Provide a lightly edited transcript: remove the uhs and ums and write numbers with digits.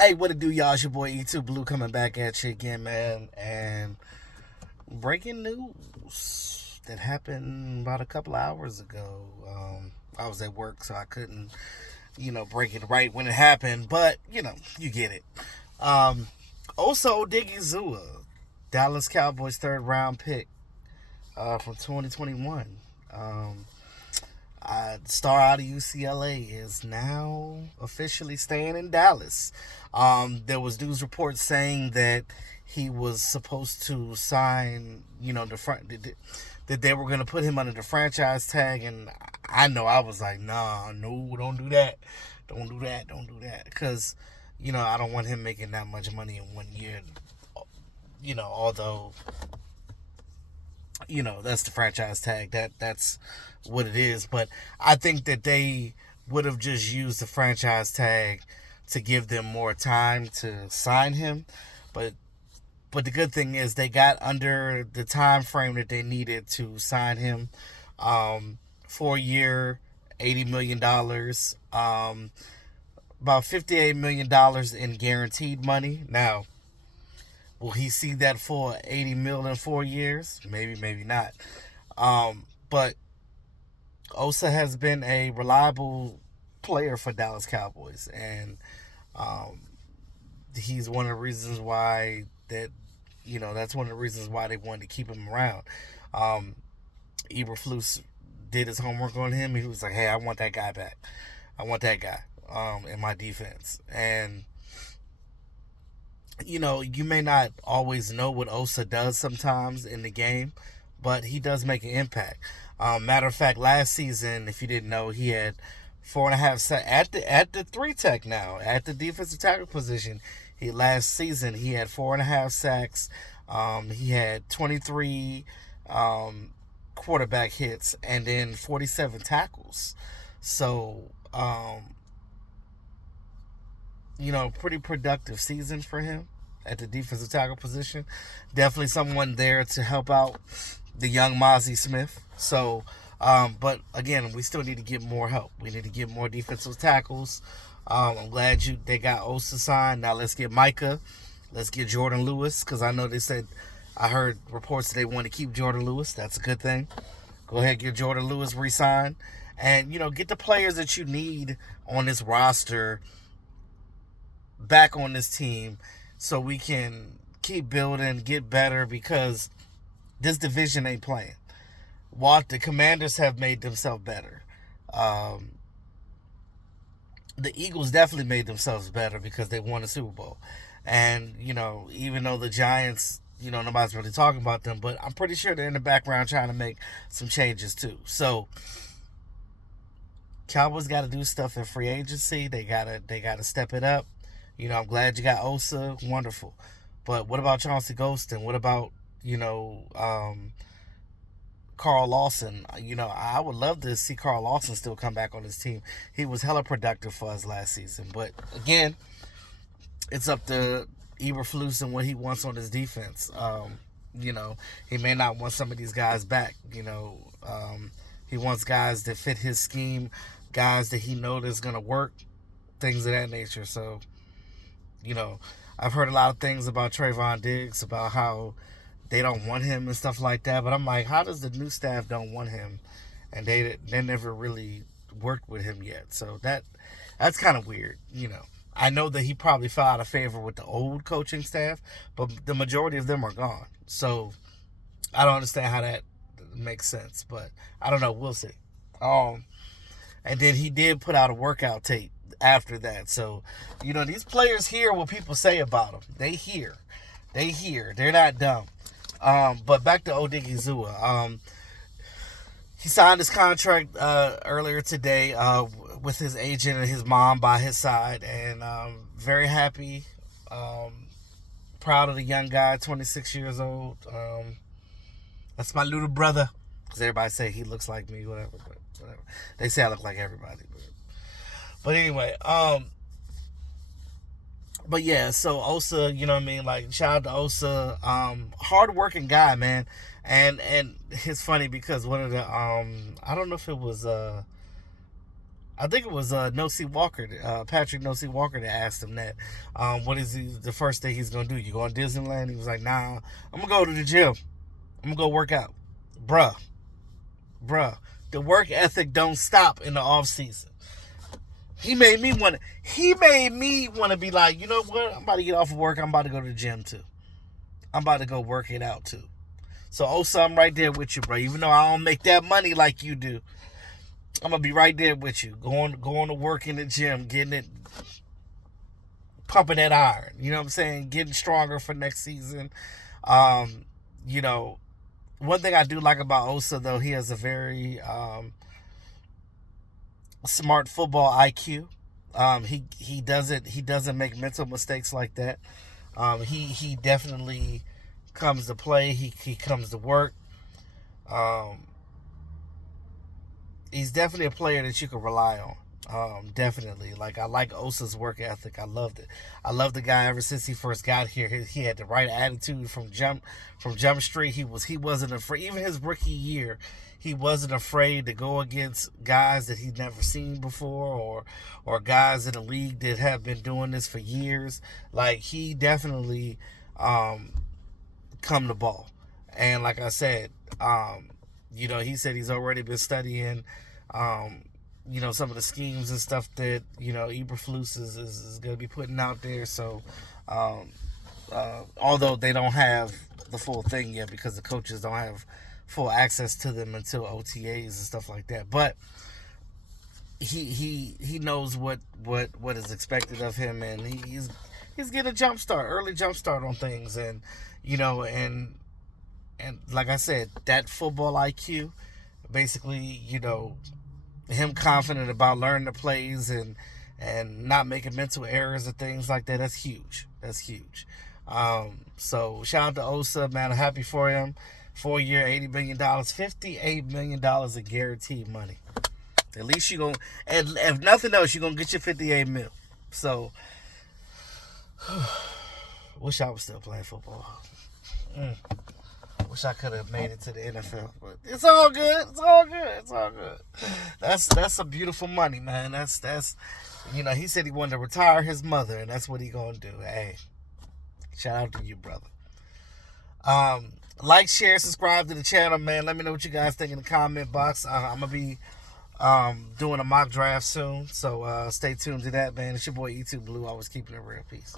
Hey, what it do, y'all? It's your boy E2 Blue coming back at you again, man. And breaking news that happened about a couple of hours ago. I was at work, so I couldn't, break it right when it happened. But you get it. Um, Osa Odighizuwa, Dallas Cowboys third round pick from 2021. Um, Star out of UCLA is now officially staying in Dallas. There was news reports saying that he was supposed to sign, that they were going to put him under the franchise tag, and I know I was like, nah, no, don't do that, don't do that, because I don't want him making that much money in 1 year. Although that's the franchise tag. That's what it is. But I think that they would have just used the franchise tag to give them more time to sign him. But the good thing is they got under the time frame that they needed to sign him. 4 year, $80 million. About $58 million in guaranteed money. Now, will he see that for 80 mil in 4 years? Maybe, maybe not. But Osa has been a reliable player for Dallas Cowboys, and um, he's one of the reasons why that's one of the reasons why they wanted to keep him around. Um, Eberflus did his homework on him. He was like, "Hey, I want that guy back. I want that guy in my defense." And you may not always know what Osa does sometimes in the game, but he does make an impact. Matter of fact, last season, if you didn't know, he had 4.5 sacks at the three tech now at the defensive tackle position. Last season he had 4.5 sacks. He had 23 um, quarterback hits and then 47 tackles. So pretty productive season for him at the defensive tackle position. Definitely someone there to help out the young Mozzie Smith. So, but again, we still need to get more help. We need to get more defensive tackles. I'm glad they got Osa signed. Now let's get Micah. Let's get Jordan Lewis, because I know I heard reports that they want to keep Jordan Lewis. That's a good thing. Go ahead, get Jordan Lewis re-signed, and get the players that you need on this roster back on this team so we can keep building, get better, because this division ain't playing. The Commanders have made themselves better. Um, the Eagles definitely made themselves better because they won the Super Bowl. And, even though the Giants, nobody's really talking about them, but I'm pretty sure they're in the background trying to make some changes too. So, Cowboys got to do stuff in free agency. They gotta step it up. I'm glad you got Osa. Wonderful. But what about Chauncey Golston? What about, Carl Lawson? I would love to see Carl Lawson still come back on his team. He was hella productive for us last season. But again, it's up to Eberflus and what he wants on his defense. He may not want some of these guys back. He wants guys that fit his scheme, guys that he knows is going to work, things of that nature. So, I've heard a lot of things about Trayvon Diggs, about how they don't want him and stuff like that. But I'm like, how does the new staff don't want him, and they never really worked with him yet? So that's kind of weird. I know that he probably fell out of favor with the old coaching staff, but the majority of them are gone. So I don't understand how that makes sense, but I don't know. We'll see. And then he did put out a workout tape after that. So, these players hear what people say about them. They hear. They're not dumb. But back to Odighizuwa. He signed his contract earlier today with his agent and his mom by his side, and very happy. Proud of the young guy, 26 years old. That's my little brother. Because everybody say he looks like me, whatever. But whatever. They say I look like everybody. But anyway, but yeah, so Osa, you know what I mean? Like, shout out to Osa. Hard-working guy, man. And it's funny because one of the, I don't know if it was I think it was No-C Walker, Patrick No-C Walker, that asked him that. What is the first thing he's gonna do? You going to Disneyland? He was like, nah, I'm gonna go to the gym. I'm gonna go work out, bruh. The work ethic don't stop in the off season. He made me want to be like, you know what? I'm about to get off of work. I'm about to go to the gym too. I'm about to go work it out too. So Osa, I'm right there with you, bro. Even though I don't make that money like you do, I'm gonna be right there with you. Going to work in the gym, getting it, pumping that iron. You know what I'm saying? Getting stronger for next season. Um, you know, one thing I do like about Osa, though, he has a very smart football IQ. He doesn't make mental mistakes like that. He definitely comes to play. He comes to work. Um, he's definitely a player that you can rely on. Definitely. Like, I like Osa's work ethic. I loved it. I love the guy ever since he first got here. He had the right attitude from Jump Street. He wasn't afraid. Even his rookie year, he wasn't afraid to go against guys that he'd never seen before, or guys in the league that have been doing this for years. Like, he definitely come to ball. And like I said, he said he's already been studying some of the schemes and stuff that, Eberflus is going to be putting out there. So, although they don't have the full thing yet because the coaches don't have full access to them until OTAs and stuff like that. But he knows what is expected of him, and he's getting a early jump start on things, and and like I said, that football IQ, basically, him confident about learning the plays and not making mental errors and things like that. That's huge. So shout out to Osa, man. I'm happy for him. 4-year, $80 million, $58 million in guaranteed money. At least you're going to, and if nothing else, you're going to get your 58 mil. So, wish I was still playing football. Wish I could have made it to the NFL, but it's all good. That's some beautiful money, man. That's he said he wanted to retire his mother, and that's what he gonna do. Hey, shout out to you, brother. Like, share, subscribe to the channel, man. Let me know what you guys think in the comment box. I'm gonna be doing a mock draft soon, so stay tuned to that, man. It's your boy E2 Blue, always keeping it real. Peace.